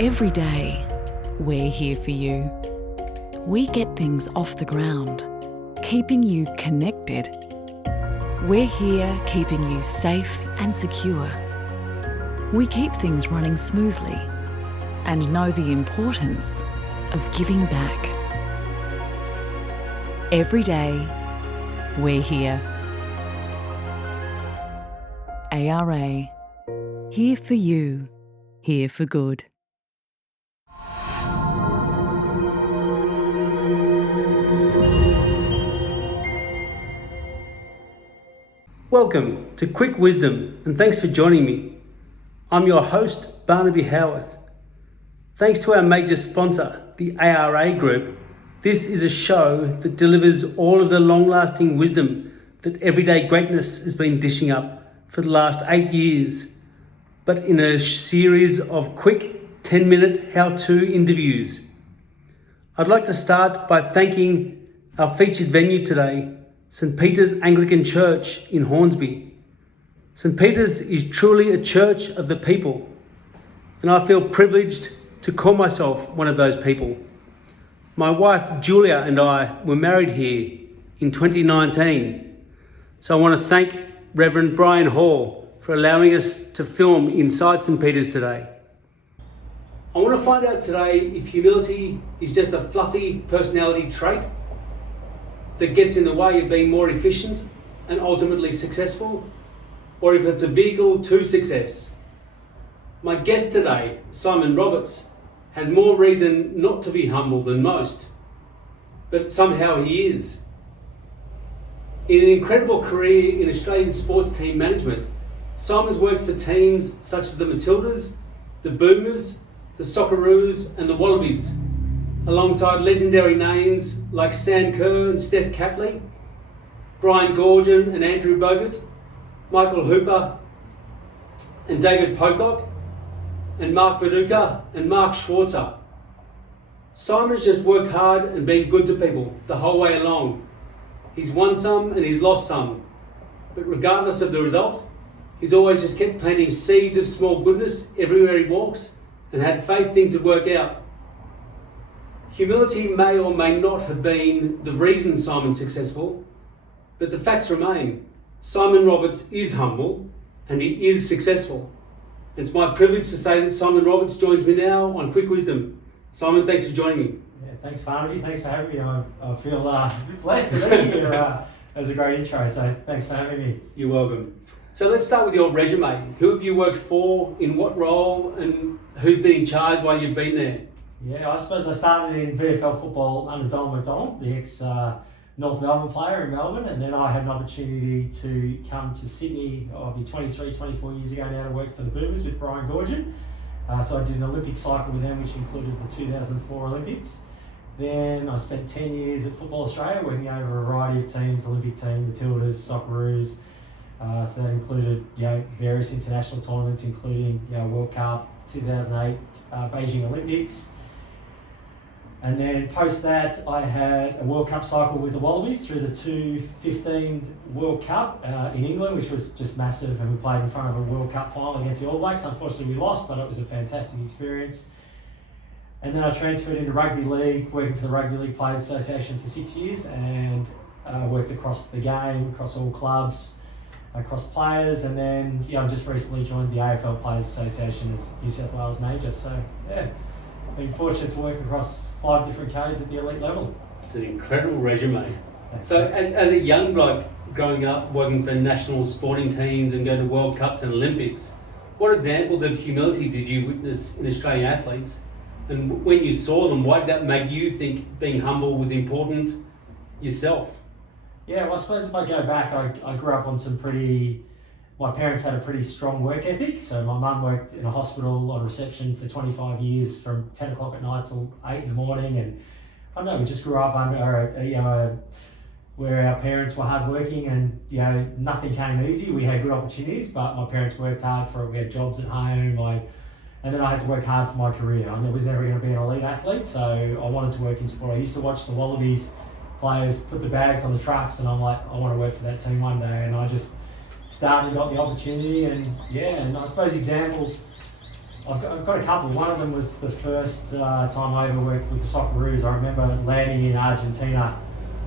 Every day, we're here for you. We get things off the ground, keeping you connected. We're here keeping you safe and secure. We keep things running smoothly and know the importance of giving back. Every day, we're here. ARA. Here for you. Here for good. Welcome to Quick Wisdom, and thanks for joining me. I'm your host, Barnaby Howarth. Thanks to our major sponsor, the ARA Group, this is a show that delivers all of the long-lasting wisdom that everyday greatness has been dishing up for the last 8 years, but in a series of quick 10-minute how-to interviews. I'd like to start by thanking our featured venue today, St. Peter's Anglican Church in Hornsby. St. Peter's is truly a church of the people, and I feel privileged to call myself one of those people. My wife Julia and I were married here in 2019, so I want to thank Reverend Brian Hall for allowing us to film inside St. Peter's today. I want to find out today if humility is just a fluffy personality trait that gets in the way of being more efficient and ultimately successful, or if it's a vehicle to success. My guest today, Simon Roberts, has more reason not to be humble than most, but somehow he is. In an incredible career in Australian sports team management, Simon's worked for teams such as the Matildas, the Boomers, the Socceroos and the Wallabies, alongside legendary names like Sam Kerr and Steph Catley, Brian Goorjian and Andrew Bogut, Michael Hooper and David Pocock, and Mark Viduka and Mark Schwarzer. Simon's just worked hard and been good to people the whole way along. He's won some and he's lost some, but regardless of the result, he's always just kept planting seeds of small goodness everywhere he walks and had faith things would work out. Humility may or may not have been the reason Simon's successful, but the facts remain. Simon Roberts is humble and he is successful. It's my privilege to say that Simon Roberts joins me now on Quick Wisdom. Simon, thanks for joining me. Yeah, thanks Barnaby, thanks for having me. I feel a bit blessed to be here. That was a great intro, so thanks for having me. You're welcome. So let's start with your resume. Who have you worked for, in what role, and who's been in charge while you've been there? Yeah, I suppose I started in VFL football under Donald McDonald, the ex-North Melbourne player in Melbourne, and then I had an opportunity to come to Sydney, I'll be 23, 24 years ago now, to work for the Boomers with Brian Goorjian. So I did an Olympic cycle with them, which included the 2004 Olympics. Then I spent 10 years at Football Australia, working over a variety of teams, Olympic team, Matildas, Socceroos. So that included various international tournaments, including World Cup, 2008 Beijing Olympics. And then post that, I had a World Cup cycle with the Wallabies through the 2015 World Cup in England, which was just massive, and we played in front of a World Cup final against the All Blacks. Unfortunately, we lost, but it was a fantastic experience. And then I transferred into rugby league, working for the Rugby League Players Association for 6 years, and worked across the game, across all clubs, across players, and then I just recently joined the AFL Players Association as New South Wales Major. So yeah, been fortunate to work across 5 different codes at the elite level. It's an incredible resume. Thanks. So as a young bloke growing up, working for national sporting teams and going to World Cups and Olympics, what examples of humility did you witness in Australian athletes? And when you saw them, why did that make you think being humble was important yourself? Yeah, well, I suppose if I go back, I grew up on my parents had a pretty strong work ethic. So my mum worked in a hospital on reception for 25 years from 10 o'clock at night till 8 in the morning. And I don't know, we just grew up under where our parents were hardworking, and nothing came easy. We had good opportunities, but my parents worked hard for it. We had jobs at home. And then I had to work hard for my career. I was never going to be an elite athlete, so I wanted to work in sport. I used to watch the Wallabies players put the bags on the trucks, and I'm like, I want to work for that team one day. And I just started and got the opportunity, and I suppose examples I've got a couple. One of them was the first time I ever worked with the Socceroos. I remember landing in Argentina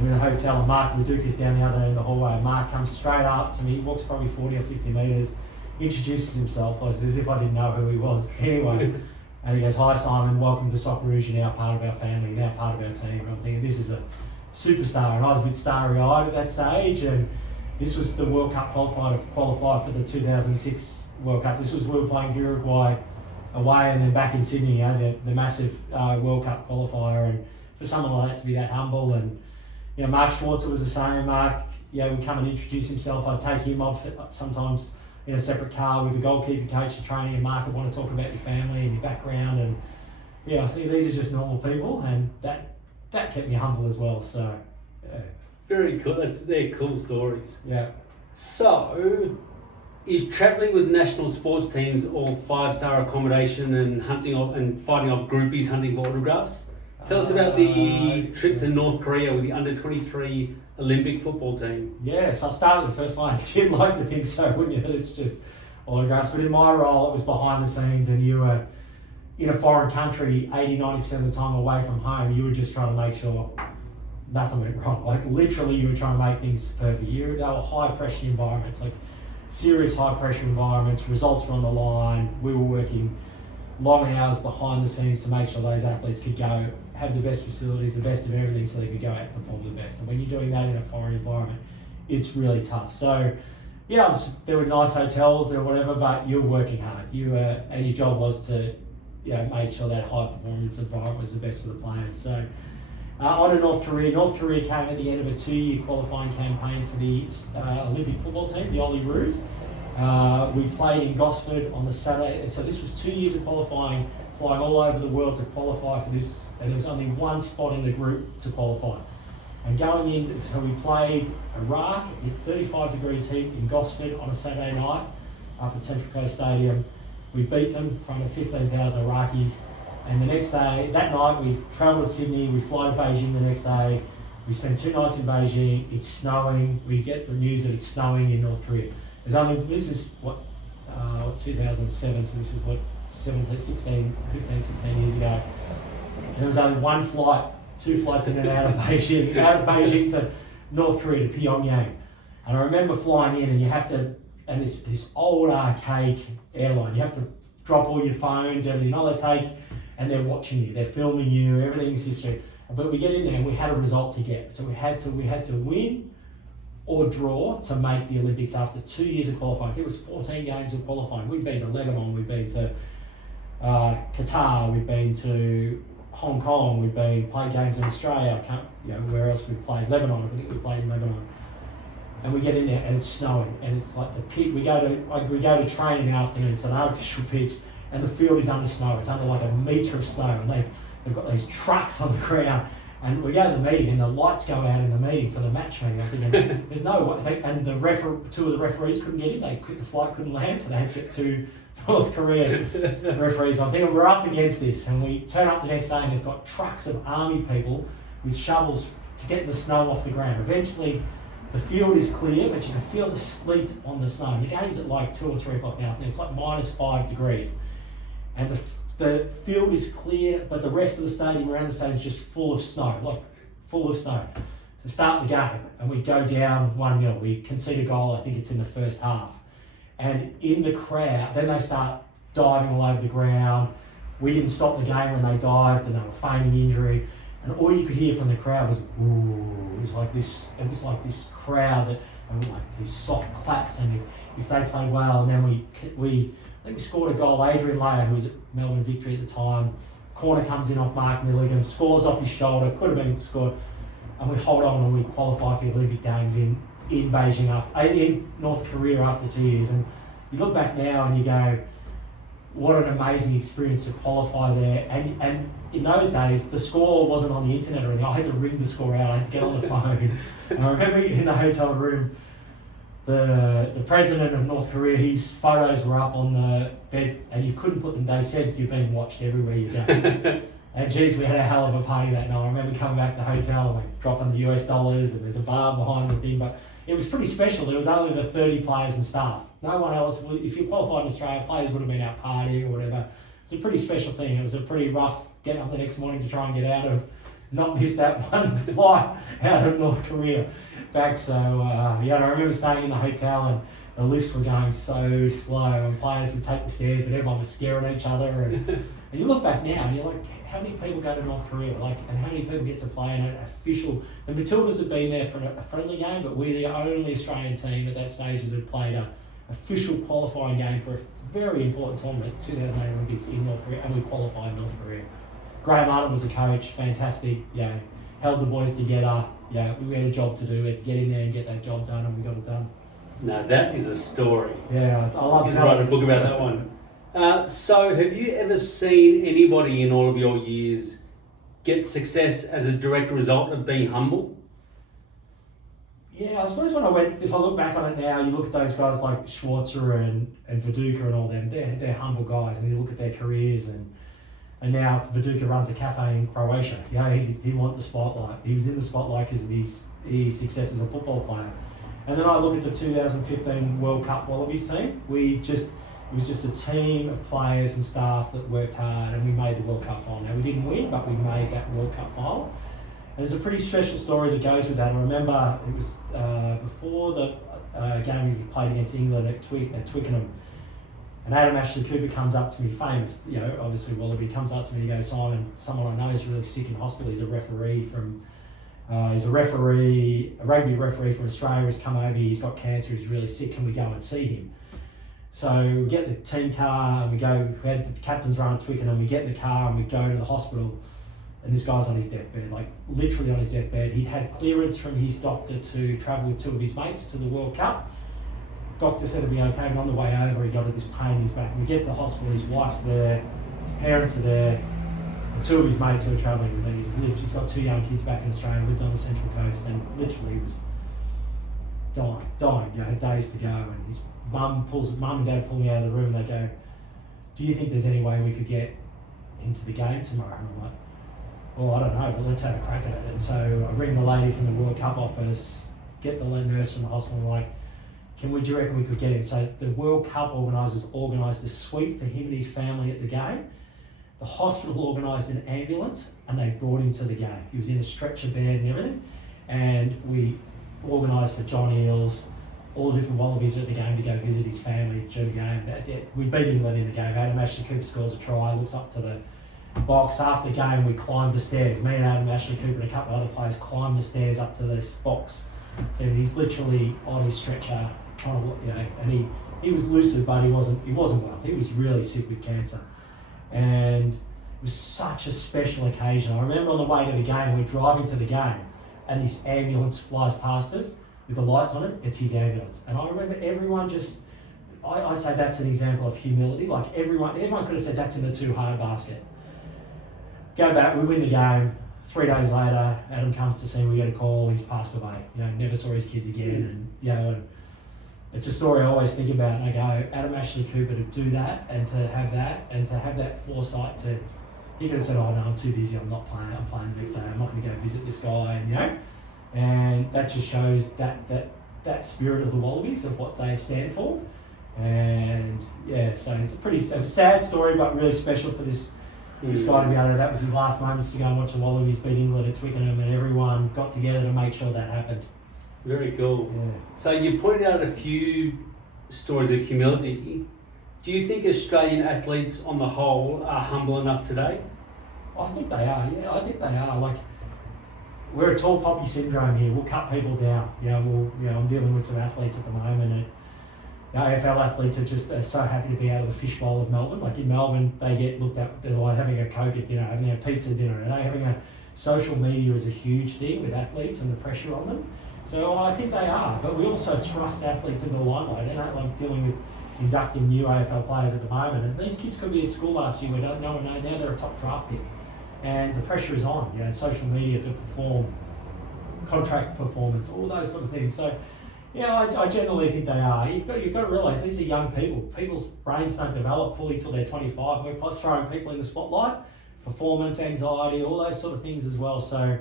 in a hotel, and Mark Viduka's down the other end of the hallway. And Mark comes straight up to me, he walks probably 40 or 50 metres, introduces himself as if I didn't know who he was anyway. And he goes, "Hi Simon, welcome to the Socceroos, you're now part of our family, you're now part of our team." And I'm thinking, this is a superstar. And I was a bit starry-eyed at that stage, and this was the World Cup qualifier for the 2006 World Cup. This was, we were playing Uruguay away and then back in Sydney, the massive World Cup qualifier. And for someone like that to be that humble, and Mark Schwarzer was the same. Mark, would come and introduce himself. I'd take him off sometimes in a separate car with the goalkeeper coach and training, and Mark would want to talk about your family and your background. And I see these are just normal people, and that kept me humble as well. So, Very cool. They're cool stories. Yeah. So, is travelling with national sports teams all 5-star accommodation and hunting and fighting off groupies hunting for autographs? Tell us about the trip to North Korea with the under-23 Olympic football team. Yeah, so I started with the first one. I did like to think so, wouldn't you? That it's just autographs. But in my role, it was behind the scenes, and you were in a foreign country 80-90% of the time away from home. You were just trying to make sure nothing went wrong. Like literally, you were trying to make things perfect. They were high-pressure environments, like serious high-pressure environments. Results were on the line. We were working long hours behind the scenes to make sure those athletes could go have the best facilities, the best of everything, so they could go out and perform the best. And when you're doing that in a foreign environment, it's really tough. So, there were nice hotels or whatever, but you were working hard. And your job was to, make sure that high performance environment was the best for the players. So, on to North Korea. North Korea came at the end of a 2-year qualifying campaign for the Olympic football team, the Wallabies. We played in Gosford on the Saturday, so this was 2 years of qualifying, flying all over the world to qualify for this, and there was only one spot in the group to qualify. And going in, so we played Iraq at 35 degrees heat in Gosford on a Saturday night up at Central Coast Stadium. We beat them in front of 15,000 Iraqis, and the next day, that night, we travelled to Sydney, we fly to Beijing the next day, we spend 2 nights in Beijing, it's snowing, we get the news that it's snowing in North Korea. This is 2007, so this is 15, 16 years ago. And there was only one flight, 2 flights in and out of Beijing to North Korea, to Pyongyang. And I remember flying in, and you have to, and this old archaic airline, you have to drop all your phones, everything, all they take, and they're watching you, they're filming you, everything's history. But we get in there and we had a result to get. So we had to win or draw to make the Olympics after 2 years of qualifying. It was 14 games of qualifying. We'd been to Lebanon, we'd been to Qatar, we've been to Hong Kong, we've played games in Australia. I can't, where else we played? Lebanon, I think we played in Lebanon. And we get in there and it's snowing, and it's like the pit. We go to training in the afternoon. It's an artificial pitch, and the field is under snow. It's under like a metre of snow, and they've got these trucks on the ground. And we go to the meeting, and the lights go out in the meeting for the match meeting. I'm thinking, there's no way. And the 2 of the referees couldn't get in. The flight couldn't land, so they had to get 2 North Korean referees. I'm thinking, we're up against this. And we turn up the next day, and they've got trucks of army people with shovels to get the snow off the ground. Eventually, the field is clear, but you can feel the sleet on the snow. And the game's at like 2 or 3 o'clock in the afternoon. It's like -5 degrees. And the field is clear, but the rest of the stadium, around the stadium, is just full of snow, To start the game, and we go down 1-0. We concede a goal, I think it's in the first half. And in the crowd, then they start diving all over the ground. We didn't stop the game when they dived, and they were feigning injury. And all you could hear from the crowd was, ooh. It was like this crowd and like these soft claps, and if they played well, and then I think we scored a goal. Adrian Layer, who was at Melbourne Victory at the time, corner comes in off Mark Milligan, scores off his shoulder, could have been scored, and we hold on and we qualify for the Olympic Games in Beijing in North Korea after 2 years. And you look back now and you go, what an amazing experience to qualify there. And in those days, the score wasn't on the internet or anything. I had to ring the score out. I had to get on the phone. And I remember in the hotel room, the president of North Korea, his photos were up on the bed, and you couldn't put them. They said you're being watched everywhere you go. And geez, we had a hell of a party that night. I remember coming back to the hotel and like dropping the US dollars, and there's a bar behind the thing. But it was pretty special. There was only the 30 players and staff. No one else. If you qualified in Australia, players would have been out partying or whatever. it's a pretty special thing. It was a pretty rough getting up the next morning to try and get out of, not miss that one flight out of North Korea back. So I remember staying in the hotel and the lifts were going so slow and players would take the stairs, but everyone was scaring each other. And you look back now and you're like, how many people go to North Korea? And how many people get to play in an official... The Matildas have been there for a friendly game, but we're the only Australian team at that stage that had played an official qualifying game for a very important tournament, the 2008 Olympics in North Korea, and we qualified North Korea. Graham Martin was the coach, fantastic, held the boys together. We had a job to do. We had to get in there and get that job done, and we got it done. Now that is a story. Yeah, I love to write a book about that one. So have you ever seen anybody in all of your years get success as a direct result of being humble? Yeah, I suppose if I look back on it now, you look at those guys like Schwarzer and Viduka and all them, they're humble guys, and you look at their careers and now Viduka runs a cafe in Croatia. He wanted the spotlight. He was in the spotlight because of his success as a football player. And then I look at the 2015 World Cup Wallabies team. It was just a team of players and staff that worked hard, and we made the World Cup final. Now, we didn't win, but we made that World Cup final. And there's a pretty special story that goes with that. I remember it was before the game we played against England at Twickenham, and Adam Ashley Cooper comes up to me, famous, obviously Wallaby, comes up to me and he goes, Simon, someone I know is really sick in hospital. He's a referee a rugby referee from Australia. He's come over, he's got cancer, he's really sick, can we go and see him? So we get the team car and we had the captain's run at Twickenham, we get in the car and we go to the hospital, and this guy's on his deathbed, like literally on his deathbed. He'd had clearance from his doctor to travel with two of his mates to the World Cup. Doctor said it'd be okay, but on the way over he got this pain in his back. We get to the hospital, his wife's there, his parents are there, and two of his mates who are travelling with him. He's got two young kids back in Australia, lived on the Central Coast, and literally he was dying, had days to go. And his mum and dad pull me out of the room and they go, do you think there's any way we could get into the game tomorrow? And I'm like, well, I don't know, but let's have a crack at it. And so I ring the lady from the World Cup office, get the nurse from the hospital, and I'm like, do you reckon we could get him? So the World Cup organisers organised a suite for him and his family at the game. The hospital organised an ambulance and they brought him to the game. He was in a stretcher bed and everything. And we organised for John Eales, all the different Wallabies at the game to go visit his family during the game. We beat England in the game. Adam Ashley Cooper scores a try, looks up to the box. After the game, we climbed the stairs. Me and Adam Ashley Cooper and a couple of other players climbed the stairs up to this box. So he's literally on his stretcher, trying to, and he was lucid, but he wasn't well. He was really sick with cancer. And it was such a special occasion. I remember on the way to the game, we're driving to the game, and this ambulance flies past us with the lights on it. It's his ambulance. And I remember everyone just, I say that's an example of humility. Like everyone could have said that's in the too hard basket. Go back, we win the game. 3 days later, Adam comes to see me, we get a call, he's passed away. Never saw his kids again. And it's a story I always think about, and I go, Adam Ashley Cooper to do that and to have that foresight he could have said, oh no, I'm too busy, I'm not playing, I'm playing the next day, I'm not going to go visit this guy, and that just shows that spirit of the Wallabies, of what they stand for. And so it's a sad story, but really special for this guy to be able to, that was his last moments to go and watch the Wallabies beat England at Twickenham, and everyone got together to make sure that happened. Very cool. Yeah. So you pointed out a few stories of humility. Do you think Australian athletes on the whole are humble enough today? I think they are, I think they are. Like, we're a tall poppy syndrome here. We'll cut people down. I'm dealing with some athletes at the moment, and AFL athletes are just so happy to be out of the fishbowl of Melbourne. Like in Melbourne, they get looked at, they're like having a Coke at dinner, having a pizza dinner, and having a social media is a huge thing with athletes and the pressure on them. So I think they are, but we also thrust athletes into the limelight. They don't like dealing with inducting new AFL players at the moment. And these kids could be at school last year, we don't know, now they're a top draft pick. And the pressure is on, social media to perform, contract performance, all those sort of things. So, I generally think they are. You've got to realise these are young people. People's brains don't develop fully till they're 25. We're throwing people in the spotlight, performance, anxiety, all those sort of things as well. So,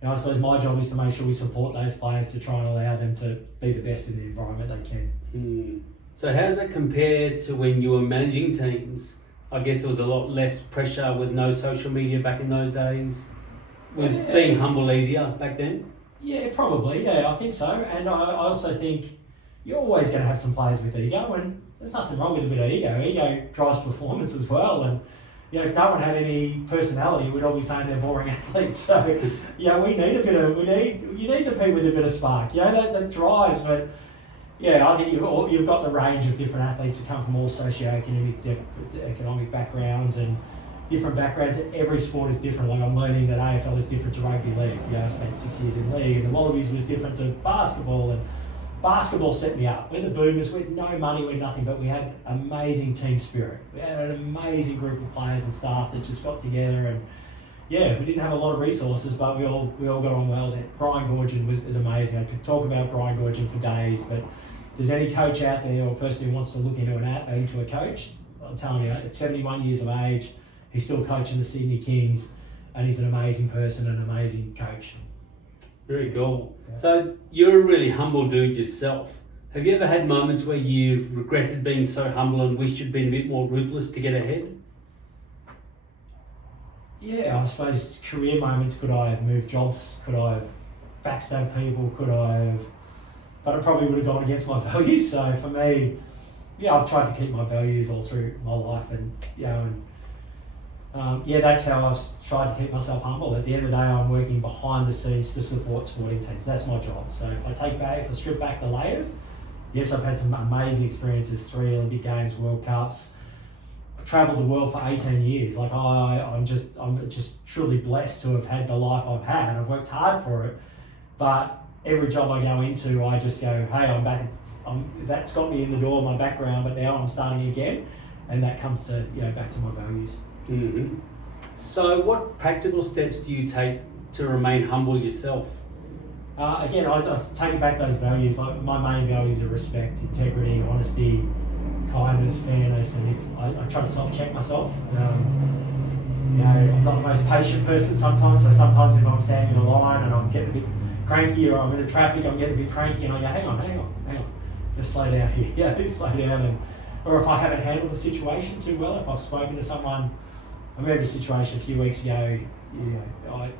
I suppose my job is to make sure we support those players to try and allow them to be the best in the environment they can. So how does that compare to when you were managing teams I guess there was a lot less pressure with no social media back in those days. Was being humble easier back then? Yeah, probably. Yeah, I think so. And I also think you're always going to have some players with ego, and there's nothing wrong with a bit of ego. Ego drives performance as well. And if no one had any personality, we'd all be saying they're boring athletes. So we need you need the people with a bit of spark. That drives. But I think you've got the range of different athletes that come from all socio-economic backgrounds and different backgrounds. Every sport is different. Like I'm learning that AFL is different to rugby league. I spent 6 years in league, and the Wallabies was different to basketball. And basketball set me up. We're the Boomers. We had no money. We had nothing, but we had amazing team spirit. We had an amazing group of players and staff that just got together. And we didn't have a lot of resources, but we all got on well. Brian Goorjian is amazing. I could talk about Brian Goorjian for days, but if there's any coach out there or person who wants to look into a coach, I'm telling you, at 71 years of age, he's still coaching the Sydney Kings, and he's an amazing person and an amazing coach. Very cool. Yeah. So you're a really humble dude yourself. Have you ever had moments where you've regretted being so humble and wished you'd been a bit more ruthless to get ahead? Yeah, I suppose career moments. Could I have moved jobs? Could I have backstabbed people? But I probably would have gone against my values. So for me, I've tried to keep my values all through my life, and that's how I've tried to keep myself humble. At the end of the day, I'm working behind the scenes to support sporting teams. That's my job. So if I strip back the layers, yes, I've had some amazing experiences, 3 Olympic Games, World Cups. I've travelled the world for 18 years. Like I'm just truly blessed to have had the life I've had. I've worked hard for it, but every job I go into, I just go, hey, I'm back. That's got me in the door, my background, but now I'm starting again, and that comes to back to my values. Mm-hmm. So what practical steps do you take to remain humble yourself? Again, I take back those values. Like my main values are respect, integrity, honesty, kindness, fairness, and if I try to self-check myself. I'm not the most patient person sometimes, so sometimes if I'm standing in a line and I'm getting a bit cranky, or I'm in traffic, I'm getting a bit cranky, and I go, hang on, just slow down here, slow down. Or if I haven't handled the situation too well, if I've spoken to someone. I remember a situation a few weeks ago, I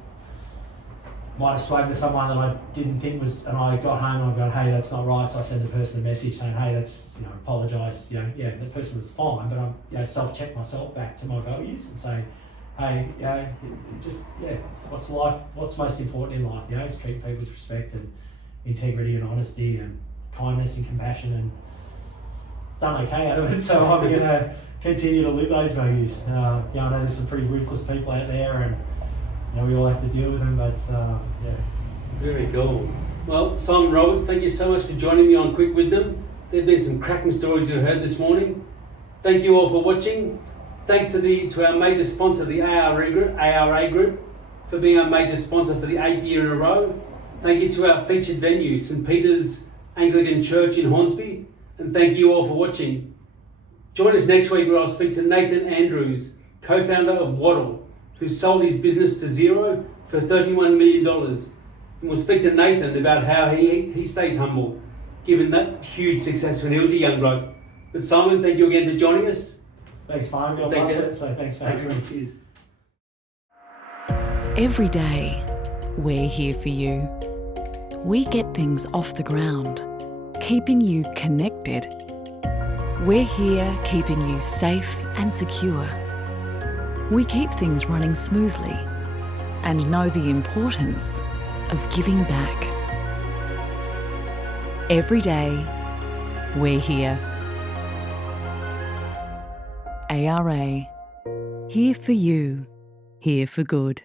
might have spoken to someone that I didn't think was, and I got home and I've gone, hey, that's not right. So I sent the person a message saying, hey, that's, apologise. The person was fine, but I'm, self-check myself back to my values and say, hey, what's most important in life? Is treat people with respect and integrity and honesty and kindness and compassion, and done okay out of it. So I'm going to continue to live those values. I know there's some pretty ruthless people out there, and we all have to deal with them, but Very cool. Well, Simon Roberts, thank you so much for joining me on Quick Wisdom. There have been some cracking stories you heard this morning. Thank you all for watching. Thanks to our major sponsor, the ARA Group, for being our major sponsor for the 8th year in a row. Thank you to our featured venue, St. Peter's Anglican Church in Hornsby, and thank you all for watching. Join us next week where I'll speak to Nathan Andrews, co-founder of Waddle, who sold his business to Xero for $31 million. And we'll speak to Nathan about how he stays humble, given that huge success when he was a young bloke. But Simon, thank you again for joining us. Thanks, Simon. I love it. So thanks for having me. Cheers. Every day, we're here for you. We get things off the ground, keeping you connected. We're here keeping you safe and secure. We keep things running smoothly and know the importance of giving back. Every day, we're here. ARA, here for you, here for good.